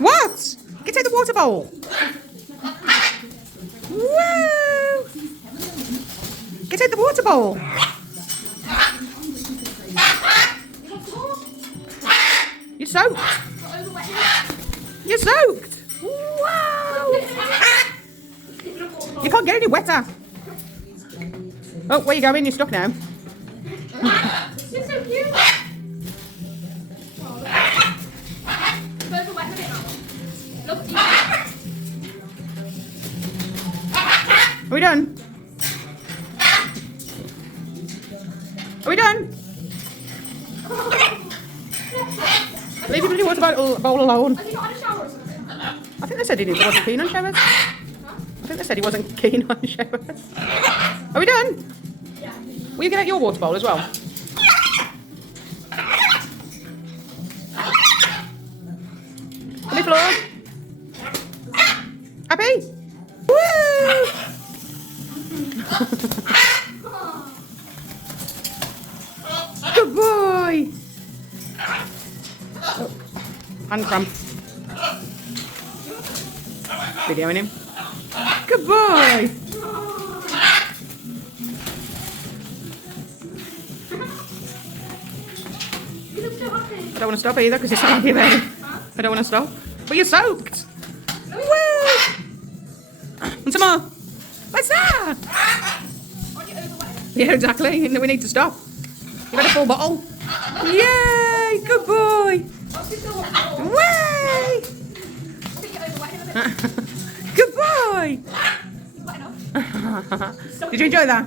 What? Get out the water bowl. Woo! Get out the water bowl. You're soaked. You're soaked. Wow! You can't get any wetter. Oh, where you going? You're stuck now. You're so cute. Are we done? Are we done? Leave your bloody water bowl alone. Has he not had a shower or something? I think they said he wasn't keen on showers. I think they said he wasn't keen on showers. Are we done? Yeah. Will you get out your water bowl as well? On the floor. Happy? Woo! Good boy. Oh, hand cramp. Videoing him. Good boy. You look so happy. I don't want to stop either because you're so happy about it. I don't want to stop. But you're soaked. Woo! And some more. What's that? Aren't you overweight? Yeah, exactly. We need to stop. You've had a full bottle. Yay! Good boy. I'll still go on. Way! I think you're overweight a bit. Good boy. You're wet enough. Did you enjoy that?